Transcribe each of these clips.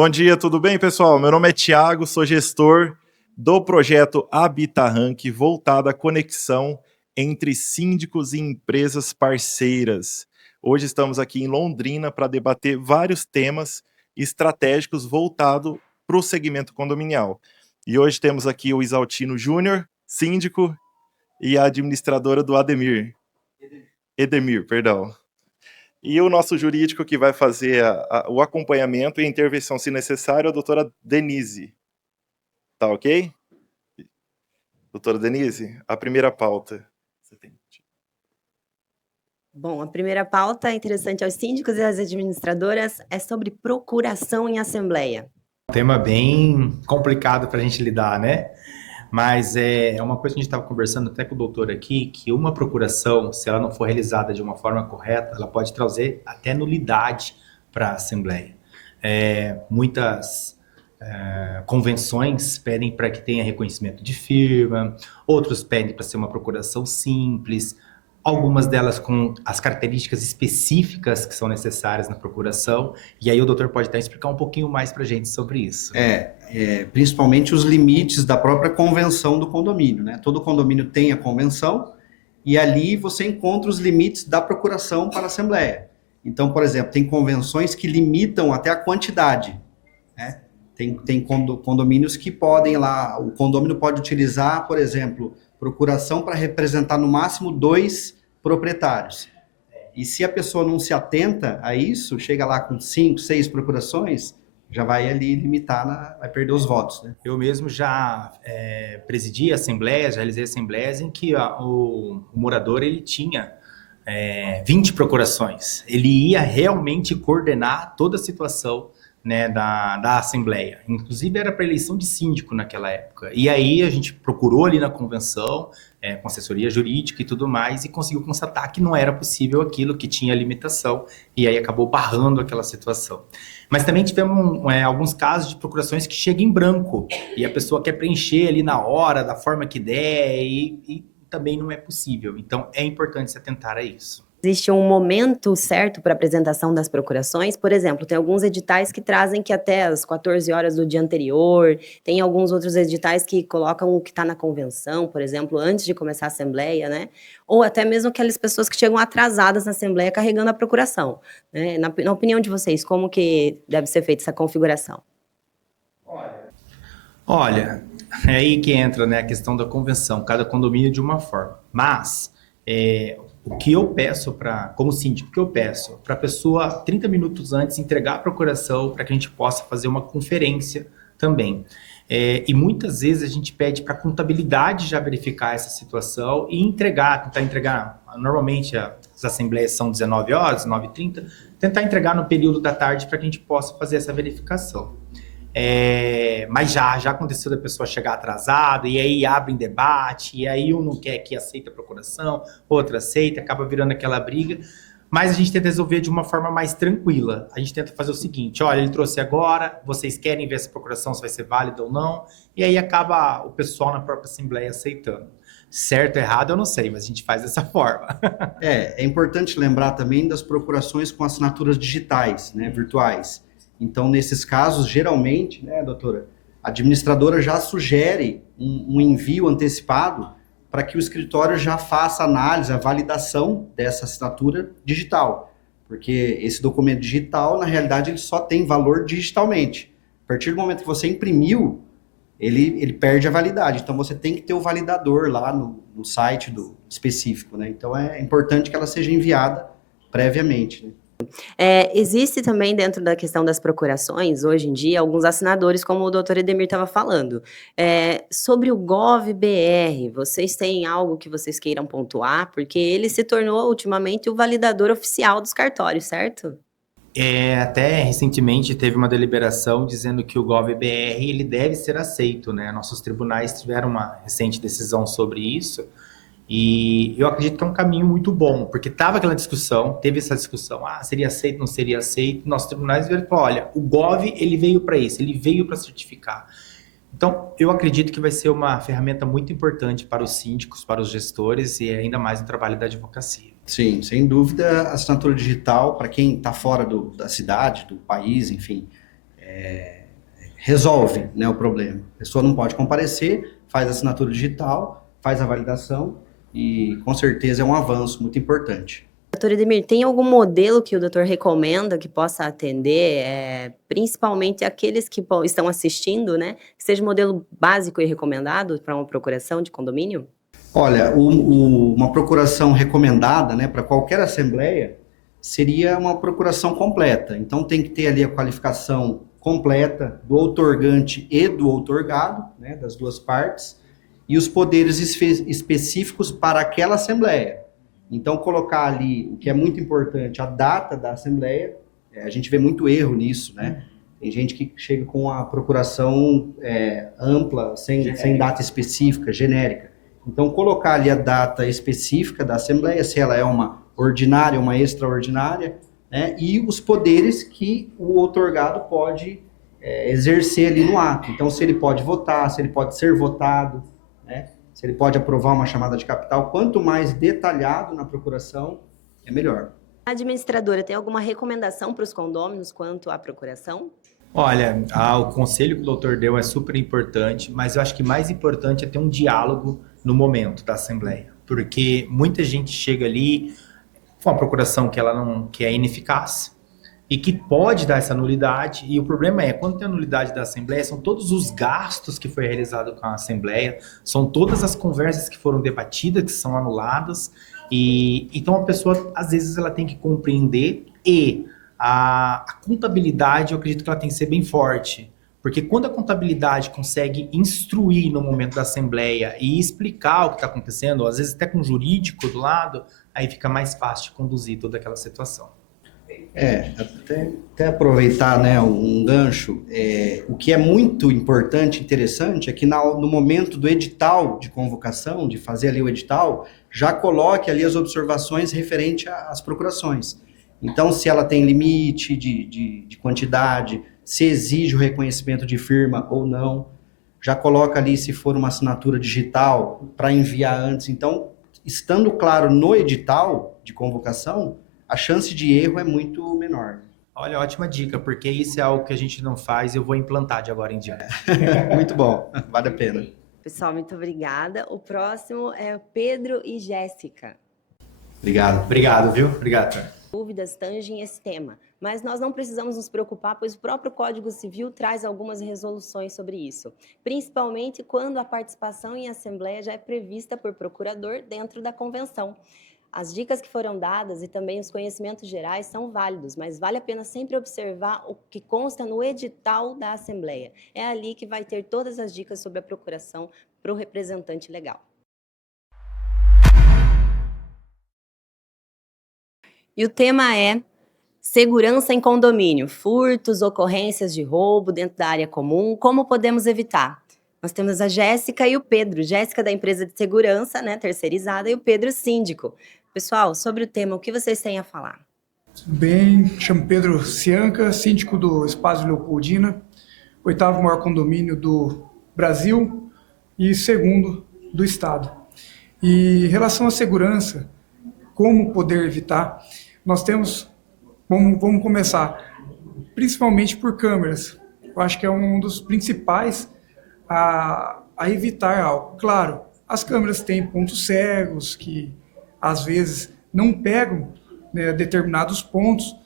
Bom dia, tudo bem, pessoal? Meu nome é Thiago, sou gestor do projeto HabitaRank, voltado à conexão entre síndicos e empresas parceiras. Hoje estamos aqui em Londrina para debater vários temas estratégicos voltados para o segmento condominial. E hoje temos aqui o Isaltino Júnior, síndico, e a administradora do Edemir, perdão. E o nosso jurídico que vai fazer o acompanhamento e a intervenção, se necessário, é a doutora Denise. Tá ok? Doutora Denise, a primeira pauta. Você tem. Bom, a primeira pauta interessante aos síndicos e às administradoras é sobre procuração em assembleia. Um tema bem complicado para a gente lidar, né? Mas é uma coisa que a gente estava conversando até com o doutor aqui, que uma procuração, se ela não for realizada de uma forma correta, ela pode trazer até nulidade para a Assembleia. Muitas convenções pedem para que tenha reconhecimento de firma, outros pedem para ser uma procuração simples, algumas delas com as características específicas que são necessárias na procuração, e aí o doutor pode até explicar um pouquinho mais para a gente sobre isso. Principalmente os limites da própria convenção do condomínio, né? Todo condomínio tem a convenção, e ali você encontra os limites da procuração para a Assembleia. Então, por exemplo, tem convenções que limitam até a quantidade, né? Tem condomínios que podem lá, o condomínio pode utilizar, por exemplo, procuração para representar no máximo 2 proprietários. E se a pessoa não se atenta a isso, chega lá com 5, 6 procurações, já vai ali limitar, vai perder os votos, né? Eu mesmo já presidi assembleias, já realizei assembleias em que o morador ele tinha 20 procurações. Ele ia realmente coordenar toda a situação, né, da Assembleia. Inclusive era para eleição de síndico naquela época. E aí a gente procurou ali na convenção, com assessoria jurídica e tudo mais, e conseguiu constatar que não era possível aquilo, que tinha limitação, e aí acabou barrando aquela situação. Mas também tivemos alguns casos de procurações que chegam em branco, e a pessoa quer preencher ali na hora, da forma que der, e também não é possível. Então é importante se atentar a isso. Existe um momento certo para apresentação das procurações? Por exemplo, tem alguns editais que trazem que até as 14 horas do dia anterior, tem alguns outros editais que colocam o que está na convenção, por exemplo, antes de começar a assembleia, né? Ou até mesmo aquelas pessoas que chegam atrasadas na assembleia carregando a procuração, né? Na opinião de vocês, como que deve ser feita essa configuração? Olha, é aí que entra, né, a questão da convenção, cada condomínio de uma forma, mas o que eu peço como síndico, para a pessoa 30 minutos antes entregar a procuração para que a gente possa fazer uma conferência também. E muitas vezes a gente pede para a contabilidade já verificar essa situação e tentar entregar, normalmente as assembleias são 19 horas, 19h30, tentar entregar no período da tarde para que a gente possa fazer essa verificação. Mas já aconteceu da pessoa chegar atrasada, e aí abre em debate, e aí um não quer que aceite a procuração, outro aceita, acaba virando aquela briga, mas a gente tenta resolver de uma forma mais tranquila. A gente tenta fazer o seguinte: olha, ele trouxe agora, vocês querem ver essa procuração se vai ser válida ou não, e aí acaba o pessoal na própria assembleia aceitando. Certo ou errado eu não sei, mas a gente faz dessa forma. É importante lembrar também das procurações com assinaturas digitais, né, virtuais. Então, nesses casos, geralmente, né, doutora, a administradora já sugere um envio antecipado para que o escritório já faça a análise, a validação dessa assinatura digital. Porque esse documento digital, na realidade, ele só tem valor digitalmente. A partir do momento que você imprimiu, ele perde a validade. Então, você tem que ter o validador lá no site específico, né? Então, é importante que ela seja enviada previamente, né? Existe também dentro da questão das procurações, hoje em dia, alguns assinadores, como o doutor Edemir estava falando. Sobre o GovBR, vocês têm algo que vocês queiram pontuar? Porque ele se tornou, ultimamente, o validador oficial dos cartórios, certo? Até recentemente teve uma deliberação dizendo que o GovBR ele deve ser aceito, né? Nossos tribunais tiveram uma recente decisão sobre isso, e eu acredito que é um caminho muito bom, porque teve essa discussão, seria aceito, não seria aceito. Nossos tribunais viram e falaram: olha, o Gov ele veio para isso, ele veio para certificar. Então, eu acredito que vai ser uma ferramenta muito importante para os síndicos, para os gestores, e ainda mais no trabalho da advocacia. Sim, sem dúvida, a assinatura digital, para quem está fora da cidade, do país, enfim, resolve, né, o problema. A pessoa não pode comparecer, faz a assinatura digital, faz a validação e com certeza é um avanço muito importante. Doutor Edemir, tem algum modelo que o doutor recomenda que possa atender, principalmente aqueles que estão assistindo, né? Que seja um modelo básico e recomendado para uma procuração de condomínio? Olha, uma procuração recomendada, né, para qualquer assembleia seria uma procuração completa. Então tem que ter ali a qualificação completa do outorgante e do outorgado, né, das duas partes, e os poderes específicos para aquela assembleia. Então colocar ali, o que é muito importante, a data da assembleia, a gente vê muito erro nisso, né? Tem gente que chega com a procuração ampla, sem data específica, genérica. Então colocar ali a data específica da assembleia, se ela é uma ordinária, uma extraordinária, né? E os poderes que o outorgado pode exercer ali no ato. Então, se ele pode votar, se ele pode ser votado, né? Se ele pode aprovar uma chamada de capital, quanto mais detalhado na procuração, é melhor. A administradora tem alguma recomendação para os condôminos quanto à procuração? Olha, o conselho que o doutor deu é super importante, mas eu acho que mais importante é ter um diálogo no momento da assembleia, porque muita gente chega ali com uma procuração que é ineficaz e que pode dar essa nulidade, e o problema é, quando tem a nulidade da assembleia, são todos os gastos que foi realizado com a assembleia, são todas as conversas que foram debatidas que são anuladas, e então a pessoa, às vezes, ela tem que compreender, e a contabilidade, eu acredito que ela tem que ser bem forte, porque quando a contabilidade consegue instruir no momento da assembleia e explicar o que está acontecendo, às vezes até com o jurídico do lado, aí fica mais fácil de conduzir toda aquela situação. Até aproveitar, né, um gancho, o que é muito importante, interessante, é que no momento do edital de convocação, de fazer ali o edital, já coloque ali as observações referente às procurações. Então, se ela tem limite de quantidade, se exige o reconhecimento de firma ou não, já coloca ali se for uma assinatura digital para enviar antes. Então, estando claro no edital de convocação, a chance de erro é muito menor. Olha, ótima dica, porque isso é algo que a gente não faz e eu vou implantar de agora em diante. Muito bom, vale a pena. Pessoal, muito obrigada. O próximo é o Pedro e Jéssica. Obrigado. Obrigado, viu? Obrigado, Tânia. Dúvidas tangem esse tema, mas nós não precisamos nos preocupar, pois o próprio Código Civil traz algumas resoluções sobre isso, principalmente quando a participação em assembleia já é prevista por procurador dentro da convenção. As dicas que foram dadas e também os conhecimentos gerais são válidos, mas vale a pena sempre observar o que consta no edital da assembleia. É ali que vai ter todas as dicas sobre a procuração para o representante legal. E o tema é segurança em condomínio, furtos, ocorrências de roubo dentro da área comum, como podemos evitar? Nós temos a Jéssica e o Pedro. Jéssica da empresa de segurança, né, terceirizada, e o Pedro síndico. Pessoal, sobre o tema, o que vocês têm a falar? Tudo bem, chamo Pedro Cianca, síndico do Espaço Leopoldina, 8º maior condomínio do Brasil e 2º do estado. E em relação à segurança, como poder evitar, nós temos, vamos começar, principalmente por câmeras. Eu acho que é um dos principais a evitar algo. Claro, as câmeras têm pontos cegos que às vezes não pegam, né, determinados pontos,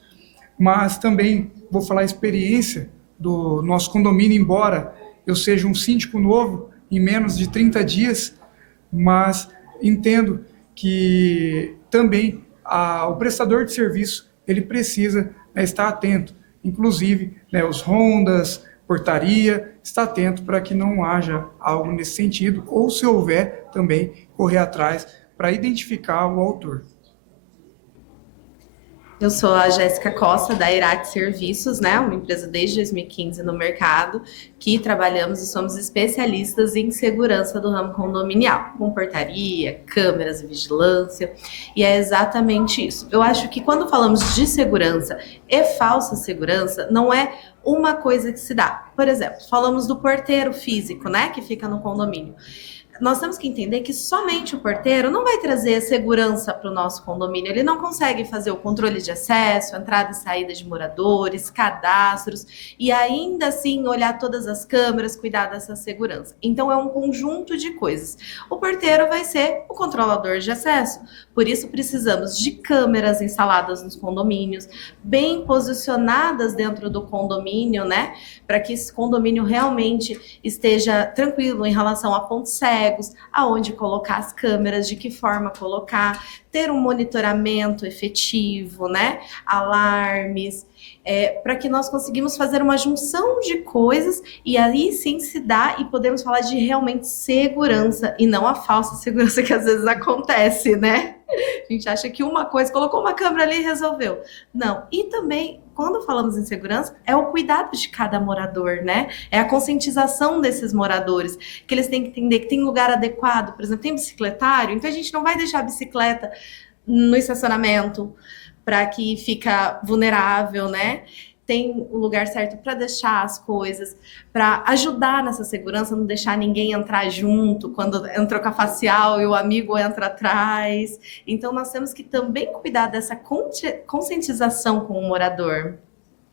mas também vou falar a experiência do nosso condomínio, embora eu seja um síndico novo em menos de 30 dias, mas entendo que também o prestador de serviço ele precisa, né, estar atento, inclusive, né, os rondas, portaria, estar atento para que não haja algo nesse sentido, ou se houver também correr atrás para identificar o autor. Eu sou a Jéssica Costa, da Irac Serviços, né? Uma empresa desde 2015 no mercado, que trabalhamos e somos especialistas em segurança do ramo condominial, com portaria, câmeras, vigilância, e é exatamente isso. Eu acho que quando falamos de segurança e falsa segurança, não é uma coisa que se dá. Por exemplo, falamos do porteiro físico, né? Que fica no condomínio. nós temos que entender que somente o porteiro não vai trazer segurança para o nosso condomínio. Ele não consegue fazer o controle de acesso, entrada e saída de moradores, cadastros, e ainda assim olhar todas as câmeras, cuidar dessa segurança. Então é um conjunto de coisas. O porteiro vai ser o controlador de acesso. Por isso precisamos de câmeras instaladas nos condomínios, bem posicionadas dentro do condomínio, né? Para que esse condomínio realmente esteja tranquilo em relação a pontos cegos, aonde colocar as câmeras, de que forma colocar, ter um monitoramento efetivo, né? Alarmes, para que nós conseguimos fazer uma junção de coisas e aí sim se dá e podemos falar de realmente segurança e não a falsa segurança que às vezes acontece, né? A gente acha que uma coisa, colocou uma câmera ali e resolveu. Não. E também, quando falamos em segurança, é o cuidado de cada morador, né? É a conscientização desses moradores, que eles têm que entender que tem lugar adequado. Por exemplo, tem bicicletário, então a gente não vai deixar a bicicleta no estacionamento para que fica vulnerável, né? Tem o lugar certo para deixar as coisas, para ajudar nessa segurança, não deixar ninguém entrar junto quando entrou com a facial e o amigo entra atrás. Então, nós temos que também cuidar dessa conscientização com o morador.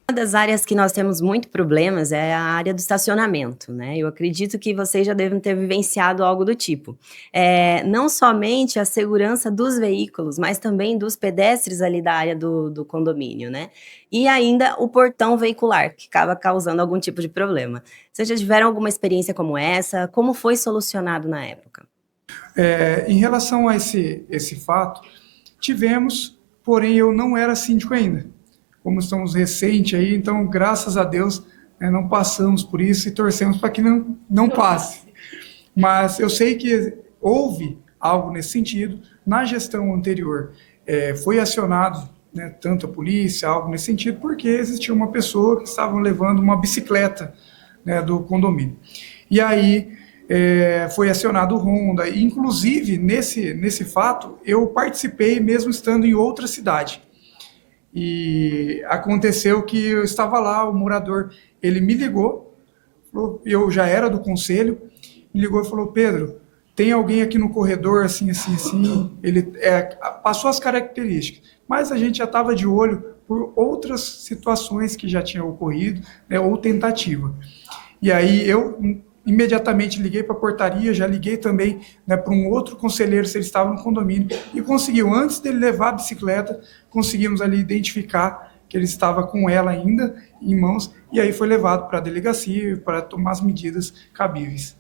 Uma das áreas que nós temos muito problemas é a área do estacionamento, né? Eu acredito que vocês já devem ter vivenciado algo do tipo. Não somente a segurança dos veículos, mas também dos pedestres ali da área do condomínio, né? E ainda o portão veicular, que acaba causando algum tipo de problema. Vocês já tiveram alguma experiência como essa? Como foi solucionado na época? Em relação a esse fato, tivemos, porém eu não era síndico ainda. Como estamos recente aí, então, graças a Deus, não passamos por isso e torcemos para que não passe. Mas eu sei que houve algo nesse sentido. Na gestão anterior, foi acionado, né, tanto a polícia, algo nesse sentido, porque existia uma pessoa que estava levando uma bicicleta, né, do condomínio. E aí foi acionado o Ronda. E, inclusive, nesse fato, eu participei mesmo estando em outra cidade. E aconteceu que eu estava lá, o morador, ele me ligou, eu já era do conselho, me ligou e falou: Pedro, tem alguém aqui no corredor, assim, assim, assim, ele passou as características, mas a gente já estava de olho por outras situações que já tinham ocorrido, né, ou tentativa. E aí eu imediatamente liguei para a portaria, já liguei também, né, para um outro conselheiro se ele estava no condomínio e conseguiu, antes dele levar a bicicleta, conseguimos ali identificar que ele estava com ela ainda em mãos e aí foi levado para a delegacia para tomar as medidas cabíveis.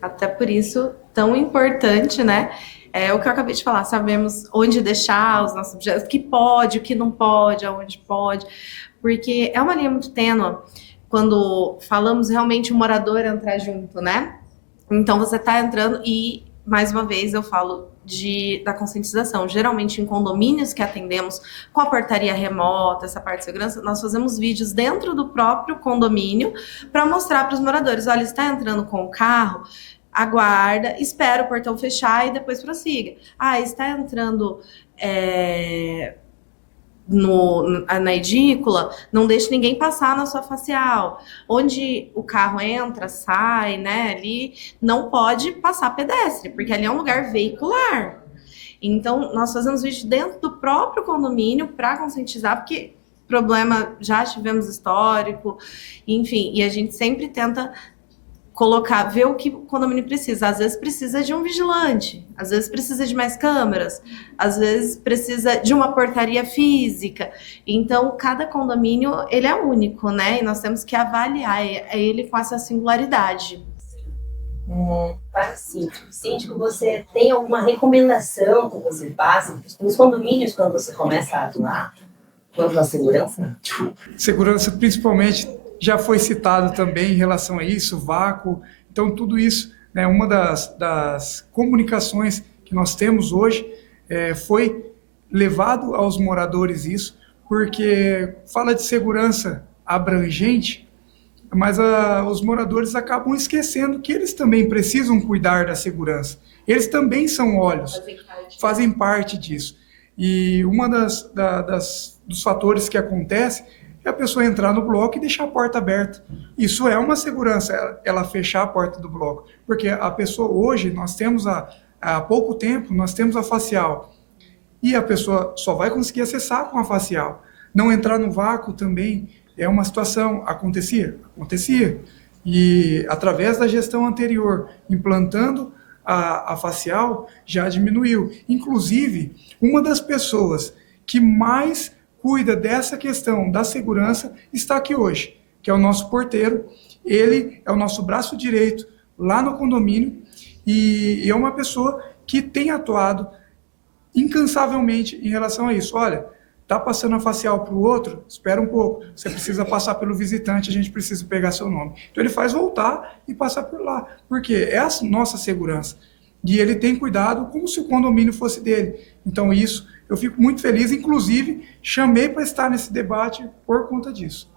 Até por isso, tão importante, né? O que eu acabei de falar, sabemos onde deixar os nossos objetos, o que pode, o que não pode, aonde pode, porque é uma linha muito tênue. Quando falamos realmente o morador entrar junto, né? Então você está entrando e, mais uma vez, eu falo da conscientização. Geralmente em condomínios que atendemos com a portaria remota, essa parte de segurança, nós fazemos vídeos dentro do próprio condomínio para mostrar para os moradores: olha, está entrando com o carro, aguarda, espera o portão fechar e depois prossiga. Está entrando na edícula, não deixe ninguém passar na sua facial. Onde o carro entra, sai, né? Ali não pode passar pedestre, porque ali é um lugar veicular. Então, nós fazemos vídeo dentro do próprio condomínio para conscientizar, porque problema já tivemos histórico, enfim, e a gente sempre tenta ver o que o condomínio precisa. Às vezes precisa de um vigilante, às vezes precisa de mais câmeras, às vezes precisa de uma portaria física. Então, cada condomínio, ele é único, né? E nós temos que avaliar ele com essa singularidade. Para síndico, você tem alguma recomendação que você passa nos condomínios quando você começa a atuar quanto à segurança? Segurança, principalmente, já foi citado também em relação a isso, vácuo. Então, tudo isso, né, uma das comunicações que nós temos hoje foi levado aos moradores isso, porque fala de segurança abrangente, mas os moradores acabam esquecendo que eles também precisam cuidar da segurança. Eles também são olhos, fazem parte disso. E uma dos fatores que acontece é a pessoa entrar no bloco e deixar a porta aberta. Isso é uma segurança, ela fechar a porta do bloco, porque a pessoa hoje, nós temos há pouco tempo, nós temos a facial, e a pessoa só vai conseguir acessar com a facial. Não entrar no vácuo também é uma situação, acontecia, e através da gestão anterior, implantando a facial, já diminuiu. Inclusive, uma das pessoas que mais cuida dessa questão da segurança está aqui hoje, que é o nosso porteiro. Ele é o nosso braço direito lá no condomínio e é uma pessoa que tem atuado incansavelmente em relação a isso. Olha, está passando a facial para o outro, espera um pouco, você precisa passar pelo visitante, a gente precisa pegar seu nome. Então ele faz voltar e passar por lá, porque é a nossa segurança. E ele tem cuidado como se o condomínio fosse dele. Então isso, eu fico muito feliz, inclusive chamei para estar nesse debate por conta disso.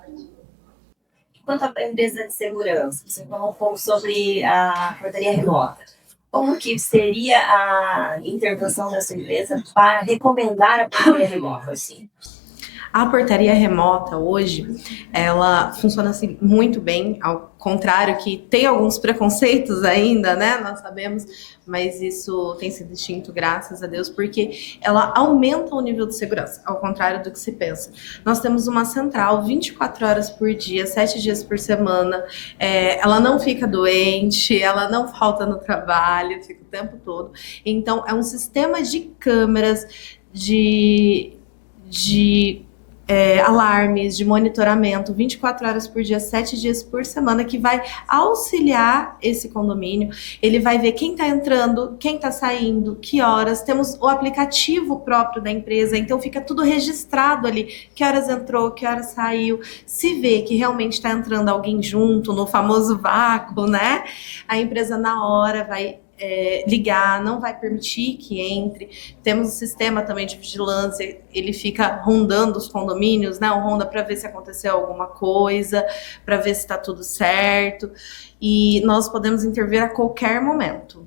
Quanto à empresa de segurança, você falou um pouco sobre a portaria remota. Como que seria a intervenção dessa empresa para recomendar a portaria remota? Assim? A portaria remota hoje, ela funciona assim, muito bem, ao contrário que tem alguns preconceitos ainda, né? Nós sabemos, mas isso tem sido extinto, graças a Deus, porque ela aumenta o nível de segurança, ao contrário do que se pensa. Nós temos uma central 24 horas por dia, 7 dias por semana, ela não fica doente, ela não falta no trabalho, fica o tempo todo. Então, é um sistema de câmeras, de alarmes, de monitoramento, 24 horas por dia, 7 dias por semana, que vai auxiliar esse condomínio. Ele vai ver quem está entrando, quem está saindo, que horas. Temos o aplicativo próprio da empresa, então fica tudo registrado ali, que horas entrou, que horas saiu. Se vê que realmente está entrando alguém junto, no famoso vácuo, né? A empresa na hora vai ligar, não vai permitir que entre. Temos um sistema também de vigilância, ele fica rondando os condomínios, né? Ronda para ver se aconteceu alguma coisa, para ver se está tudo certo, e nós podemos intervir a qualquer momento.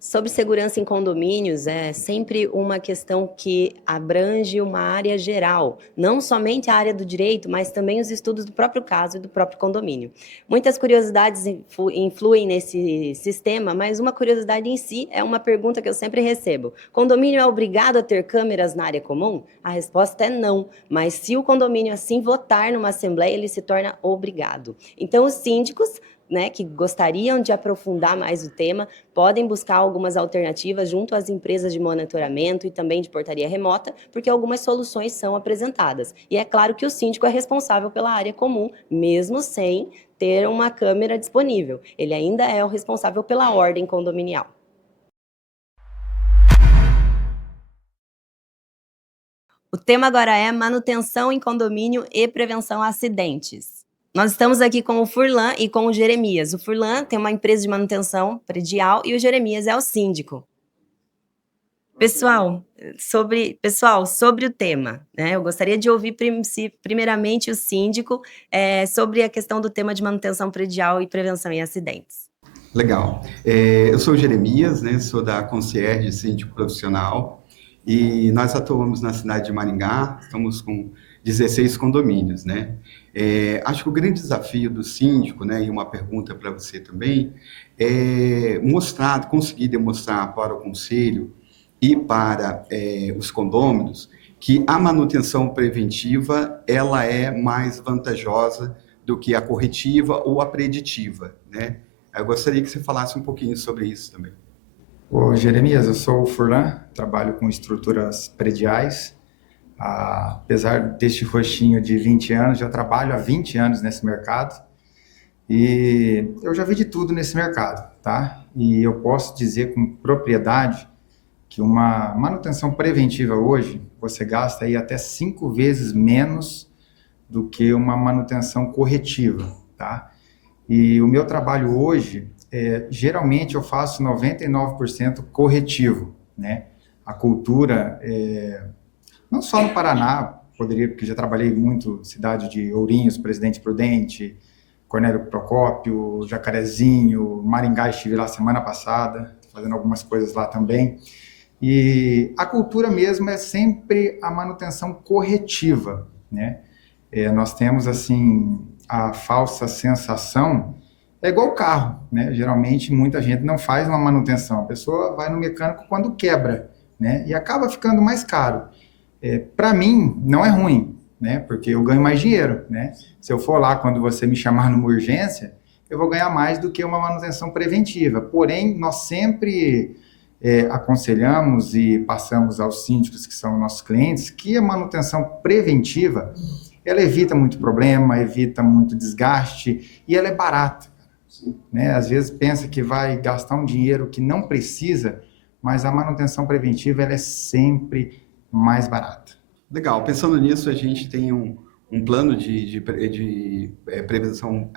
Sobre segurança em condomínios, é sempre uma questão que abrange uma área geral, não somente a área do direito, mas também os estudos do próprio caso e do próprio condomínio. Muitas curiosidades influem nesse sistema, mas uma curiosidade em si é uma pergunta que eu sempre recebo. Condomínio é obrigado a ter câmeras na área comum? A resposta é não, mas se o condomínio assim votar numa assembleia, ele se torna obrigado. Então, os síndicos, né, que gostariam de aprofundar mais o tema, podem buscar algumas alternativas junto às empresas de monitoramento e também de portaria remota, porque algumas soluções são apresentadas. E é claro que o síndico é responsável pela área comum, mesmo sem ter uma câmera disponível. Ele ainda é o responsável pela ordem condominial. O tema agora é manutenção em condomínio e prevenção a acidentes. Nós estamos aqui com o Furlan e com o Jeremias. O Furlan tem uma empresa de manutenção predial e o Jeremias é o síndico. Pessoal, sobre o tema, né? Eu gostaria de ouvir primeiramente o síndico sobre a questão do tema de manutenção predial e prevenção em acidentes. Legal. Eu sou o Jeremias, né? Sou da Concierge Síndico Profissional e nós atuamos na cidade de Maringá, estamos com 16 condomínios, né? Acho que o grande desafio do síndico, né, e uma pergunta para você também, é conseguir demonstrar para o conselho e para os condôminos que a manutenção preventiva ela é mais vantajosa do que a corretiva ou a preditiva, né? Eu gostaria que você falasse um pouquinho sobre isso também. Ô, Jeremias, eu sou o Furlan, trabalho com estruturas prediais. Apesar deste roxinho de 20 anos, já trabalho há 20 anos nesse mercado e eu já vi de tudo nesse mercado, tá? E eu posso dizer com propriedade que uma manutenção preventiva hoje, você gasta aí até 5 vezes menos do que uma manutenção corretiva, tá? E o meu trabalho hoje, geralmente eu faço 99% corretivo, né? A cultura não só no Paraná, porque já trabalhei muito na cidade de Ourinhos, Presidente Prudente, Cornélio Procópio, Jacarezinho, Maringá, estive lá semana passada, fazendo algumas coisas lá também. E a cultura mesmo é sempre a manutenção corretiva, né? Nós temos, assim, a falsa sensação, é igual o carro, né? Geralmente, muita gente não faz uma manutenção. A pessoa vai no mecânico quando quebra, né? E acaba ficando mais caro. Para mim, não é ruim, né? Porque eu ganho mais dinheiro, né? Se eu for lá quando você me chamar numa urgência, eu vou ganhar mais do que uma manutenção preventiva. Porém, nós sempre aconselhamos e passamos aos síndicos, que são nossos clientes, que a manutenção preventiva, ela evita muito problema, evita muito desgaste e ela é barata, né? Às vezes pensa que vai gastar um dinheiro que não precisa, mas a manutenção preventiva ela é sempre mais barata. Legal. Pensando nisso, a gente tem um plano de prevenção,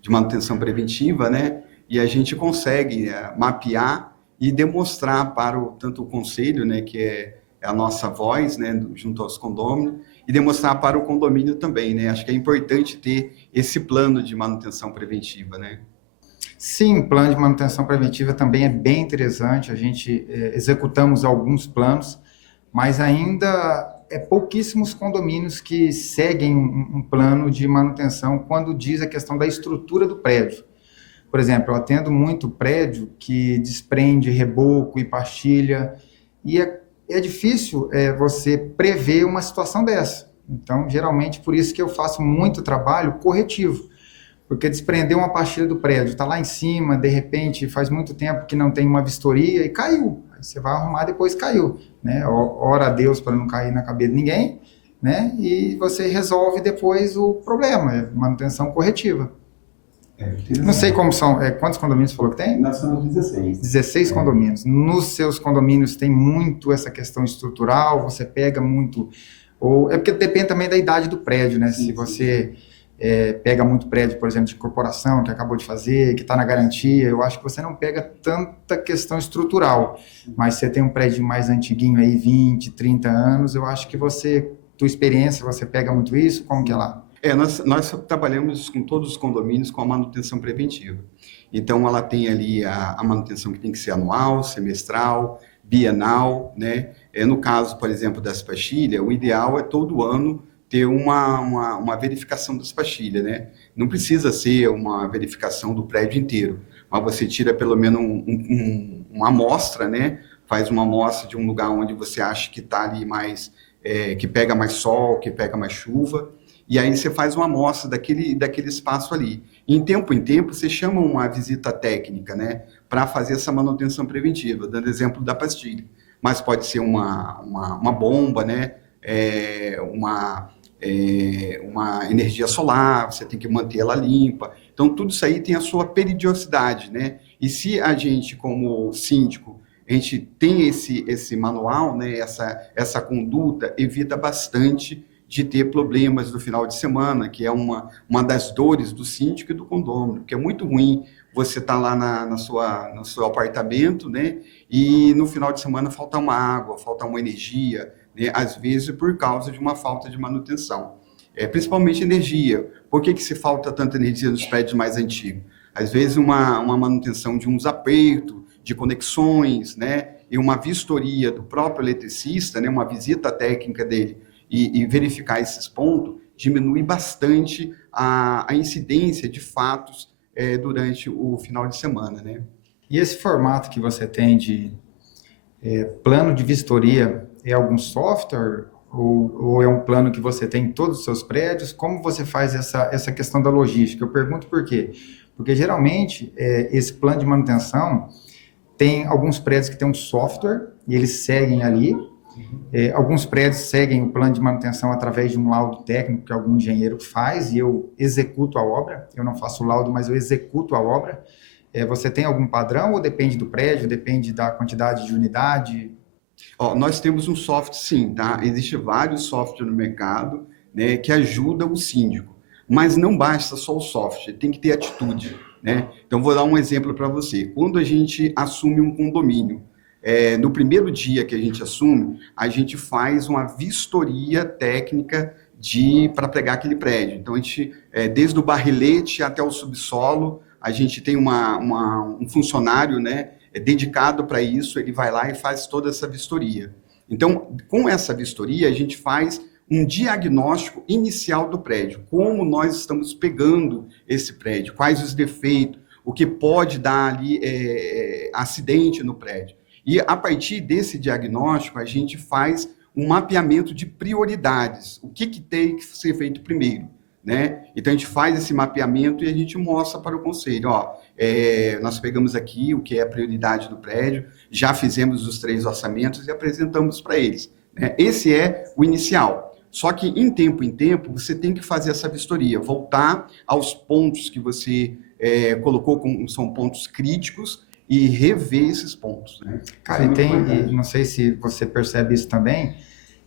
de manutenção preventiva, né? E a gente consegue mapear e demonstrar para tanto o conselho, né, que é a nossa voz, né, junto aos condôminos, e demonstrar para o condomínio também, né? Acho que é importante ter esse plano de manutenção preventiva, né? Sim, o plano de manutenção preventiva também é bem interessante. A gente executamos alguns planos, mas ainda pouquíssimos condomínios que seguem um plano de manutenção quando diz a questão da estrutura do prédio. Por exemplo, eu atendo muito prédio que desprende reboco e pastilha, e é difícil você prever uma situação dessa. Então, geralmente, por isso que eu faço muito trabalho corretivo, porque desprender uma pastilha do prédio, está lá em cima, de repente, faz muito tempo que não tem uma vistoria e caiu. Aí você vai arrumar, depois caiu, né? Ora a Deus para não cair na cabeça de ninguém, né? E você resolve depois o problema, manutenção corretiva. Não sei como são, quantos condomínios você falou que tem? Nós somos 16. 16 condomínios. Nos seus condomínios tem muito essa questão estrutural, você pega muito... É porque depende também da idade do prédio, né? Sim, se você pega muito prédio, por exemplo, de corporação, que acabou de fazer, que está na garantia, eu acho que você não pega tanta questão estrutural. Mas se você tem um prédio mais antiguinho aí, 20, 30 anos, eu acho que tua experiência, você pega muito isso, como que é lá? Nós trabalhamos com todos os condomínios com a manutenção preventiva. Então, ela tem ali a manutenção que tem que ser anual, semestral, bienal, né? No caso, por exemplo, das pastilhas, o ideal é todo ano ter uma verificação das pastilhas, né? Não precisa ser uma verificação do prédio inteiro, mas você tira pelo menos uma amostra, né? Faz uma amostra de um lugar onde você acha que está ali mais, que pega mais sol, que pega mais chuva, e aí você faz uma amostra daquele espaço ali. E em tempo, você chama uma visita técnica, né, para fazer essa manutenção preventiva, dando exemplo da pastilha. Mas pode ser uma bomba, né, uma energia solar, você tem que manter ela limpa. Então, tudo isso aí tem a sua periodicidade, né? E se a gente, como síndico, a gente tem esse manual, né, essa conduta, evita bastante de ter problemas no final de semana, que é uma das dores do síndico e do condômino, porque é muito ruim você estar lá no seu apartamento, né, e no final de semana falta uma água, falta uma energia, né, às vezes por causa de uma falta de manutenção. Principalmente energia. Por que se falta tanta energia nos prédios mais antigos? Às vezes uma manutenção de uns apertos, de conexões, né, e uma vistoria do próprio eletricista, né, uma visita técnica dele, e verificar esses pontos, diminui bastante a incidência de fatos durante o final de semana, né? E esse formato que você tem de plano de vistoria é algum software ou é um plano que você tem em todos os seus prédios? Como você faz essa questão da logística? Eu pergunto por quê? Porque geralmente esse plano de manutenção tem alguns prédios que tem um software e eles seguem ali. Alguns prédios seguem o plano de manutenção através de um laudo técnico que algum engenheiro faz e eu executo a obra. Eu não faço o laudo, mas eu executo a obra. Você tem algum padrão ou depende do prédio, depende da quantidade de unidade? Nós temos um software, sim, tá? Existem vários softwares no mercado, né, que ajudam o síndico, mas não basta só o software, tem que ter atitude, né? Então, vou dar um exemplo para você. Quando a gente assume um condomínio, no primeiro dia que a gente assume, a gente faz uma vistoria técnica para pegar aquele prédio. Então, a gente, desde o barrilete até o subsolo, a gente tem um funcionário, né, dedicado para isso, ele vai lá e faz toda essa vistoria. Então, com essa vistoria, a gente faz um diagnóstico inicial do prédio, como nós estamos pegando esse prédio, quais os defeitos, o que pode dar ali acidente no prédio. E a partir desse diagnóstico, a gente faz um mapeamento de prioridades, o que tem que ser feito primeiro, né? Então, a gente faz esse mapeamento e a gente mostra para o conselho, nós pegamos aqui o que é a prioridade do prédio, já fizemos os 3 orçamentos e apresentamos para eles, né? Esse é o inicial. Só que, em tempo, você tem que fazer essa vistoria, voltar aos pontos que você colocou como são pontos críticos e rever esses pontos, né? Cara, não sei se você percebe isso também,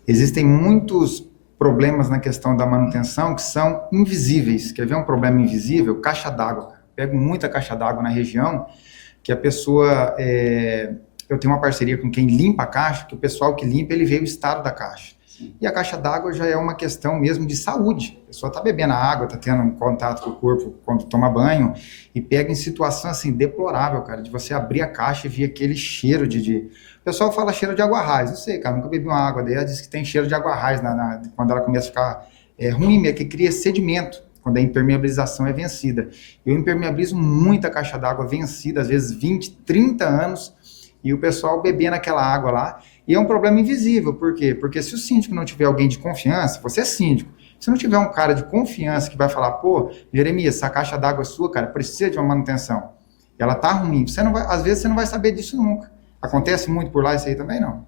existem muitos problemas na questão da manutenção que são invisíveis. Quer ver um problema invisível? Caixa d'água. Pego muita caixa d'água na região, que a pessoa... eu tenho uma parceria com quem limpa a caixa, que o pessoal que limpa, ele vê o estado da caixa. E a caixa d'água já é uma questão mesmo de saúde. A pessoa está bebendo a água, está tendo um contato com o corpo quando toma banho e pega em situação assim deplorável, cara, de você abrir a caixa e ver aquele cheiro de... O pessoal fala cheiro de água raiz. Eu sei, cara, nunca bebi uma água dela, diz que tem cheiro de água raiz quando ela começa a ficar ruim, que cria sedimento, quando a impermeabilização é vencida. Eu impermeabilizo muita caixa d'água vencida, às vezes 20, 30 anos, e o pessoal bebendo aquela água lá. E é um problema invisível, por quê? Porque se o síndico não tiver alguém de confiança, você é síndico, se não tiver um cara de confiança que vai falar, pô, Jeremias, essa caixa d'água é sua, cara, precisa de uma manutenção, ela tá ruim, às vezes você não vai saber disso nunca. Acontece muito por lá isso aí também, não?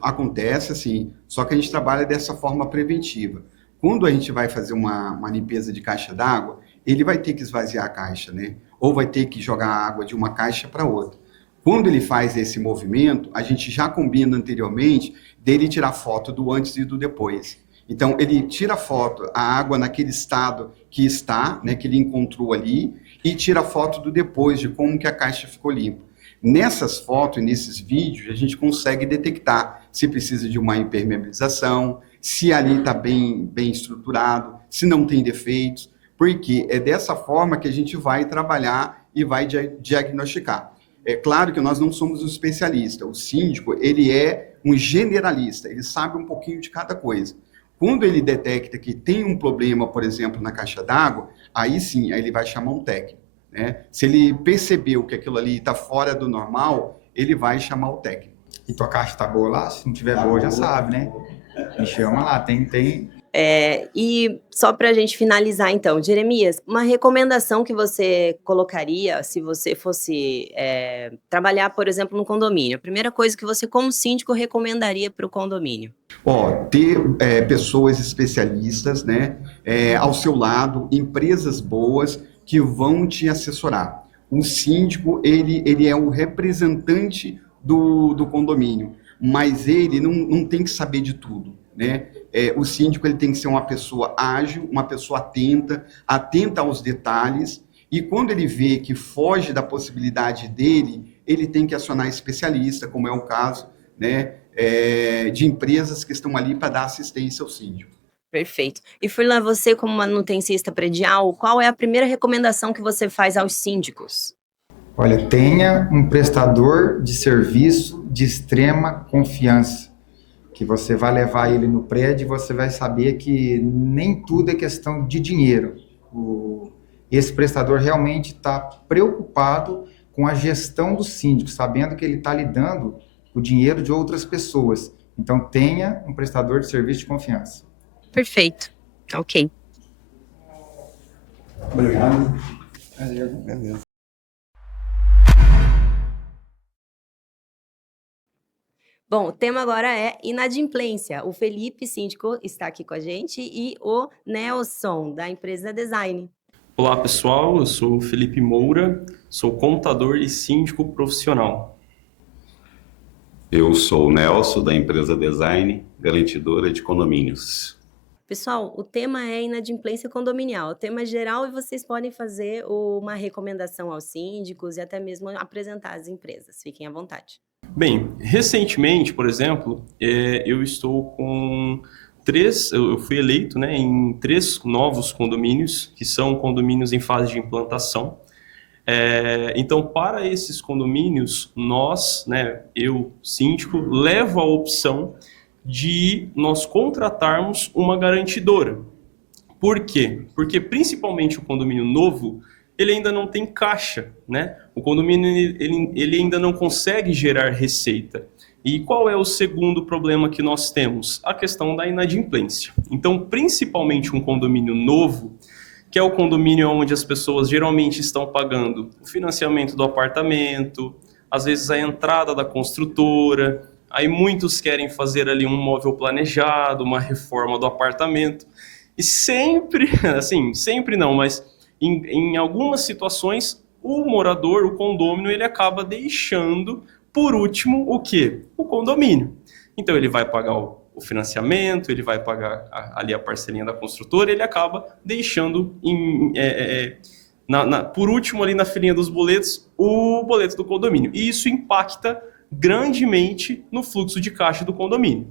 Acontece assim, só que a gente trabalha dessa forma preventiva. Quando a gente vai fazer uma limpeza de caixa d'água, ele vai ter que esvaziar a caixa, né? Ou vai ter que jogar água de uma caixa para outra. Quando ele faz esse movimento, a gente já combina anteriormente dele tirar foto do antes e do depois. Então, ele tira foto, a água naquele estado que está, né, que ele encontrou ali, e tira foto do depois, de como que a caixa ficou limpa. Nessas fotos e nesses vídeos, a gente consegue detectar se precisa de uma impermeabilização, se ali está bem estruturado, se não tem defeitos, porque é dessa forma que a gente vai trabalhar e vai diagnosticar. É claro que nós não somos um especialista. O síndico, ele é um generalista, ele sabe um pouquinho de cada coisa. Quando ele detecta que tem um problema, por exemplo, na caixa d'água, aí sim, aí ele vai chamar um técnico, né? Se ele percebeu que aquilo ali está fora do normal, ele vai chamar o técnico. E tua caixa está boa lá? Se não tiver boa, já sabe, né? Me chama lá, tem... E só para a gente finalizar, então, Jeremias, uma recomendação que você colocaria se você fosse trabalhar, por exemplo, no condomínio. A primeira coisa que você, como síndico, recomendaria para o condomínio? Ter pessoas especialistas, né, ao seu lado, empresas boas que vão te assessorar. O síndico, ele é o representante do condomínio, mas ele não tem que saber de tudo, né? O síndico ele tem que ser uma pessoa ágil, uma pessoa atenta aos detalhes, e quando ele vê que foge da possibilidade dele, ele tem que acionar especialista, como é o caso, né, de empresas que estão ali para dar assistência ao síndico. Perfeito. E Furlan, você como manutencista predial, qual é a primeira recomendação que você faz aos síndicos? Olha, tenha um prestador de serviço de extrema confiança, que você vai levar ele no prédio e você vai saber que nem tudo é questão de dinheiro. Esse prestador realmente está preocupado com a gestão do síndico, sabendo que ele está lidando com o dinheiro de outras pessoas. Então, tenha um prestador de serviço de confiança. Perfeito. Ok. Obrigado. Beleza. Bom, o tema agora é inadimplência. O Felipe, síndico, está aqui com a gente e o Nelson, da empresa Design. Olá, pessoal. Eu sou o Felipe Moura, sou contador e síndico profissional. Eu sou o Nelson, da empresa Design, garantidora de condomínios. Pessoal, o tema é inadimplência condominial. O tema é geral e vocês podem fazer uma recomendação aos síndicos e até mesmo apresentar as empresas. Fiquem à vontade. Bem, recentemente, por exemplo, eu estou com eu fui eleito, né, em 3 novos condomínios, que são condomínios em fase de implantação. Então, para esses condomínios, nós, né, eu, síndico, levo a opção de nós contratarmos uma garantidora. Por quê? Porque principalmente o condomínio novo, ele ainda não tem caixa, né? O condomínio ele ainda não consegue gerar receita. E qual é o segundo problema que nós temos? A questão da inadimplência. Então, principalmente um condomínio novo, que é o condomínio onde as pessoas geralmente estão pagando o financiamento do apartamento, às vezes a entrada da construtora, aí muitos querem fazer ali um móvel planejado, uma reforma do apartamento, e sempre, assim, sempre não, mas em algumas situações, o morador, o condômino, ele acaba deixando, por último, o quê? O condomínio. Então ele vai pagar o financiamento, ele vai pagar ali a parcelinha da construtora, ele acaba deixando por último ali na filinha dos boletos, o boleto do condomínio. E isso impacta grandemente no fluxo de caixa do condomínio.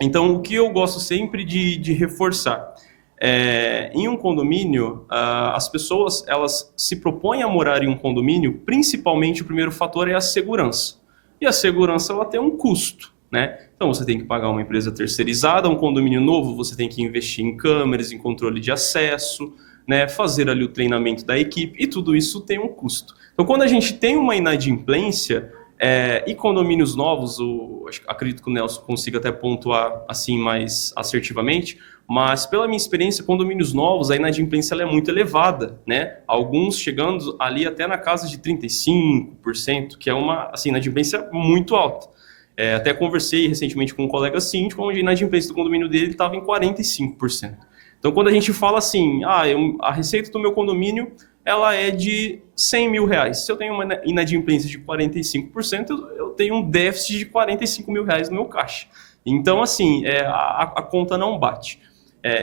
Então, o que eu gosto sempre de reforçar, em um condomínio, as pessoas elas se propõem a morar em um condomínio, principalmente o primeiro fator é a segurança. E a segurança ela tem um custo, né? Então você tem que pagar uma empresa terceirizada, um condomínio novo, você tem que investir em câmeras, em controle de acesso, né? Fazer ali o treinamento da equipe, e tudo isso tem um custo. Então quando a gente tem uma inadimplência, e condomínios novos, acredito que o Nelson consiga até pontuar assim mais assertivamente, mas pela minha experiência, condomínios novos, a inadimplência ela é muito elevada, né? Alguns chegando ali até na casa de 35%, que é uma assim, inadimplência muito alta. Até conversei recentemente com um colega síndico, onde a inadimplência do condomínio dele estava em 45%. Então, quando a gente fala assim, a receita do meu condomínio ela é de 100 mil reais. Se eu tenho uma inadimplência de 45%, eu tenho um déficit de 45 mil reais no meu caixa. Então, assim, a conta não bate.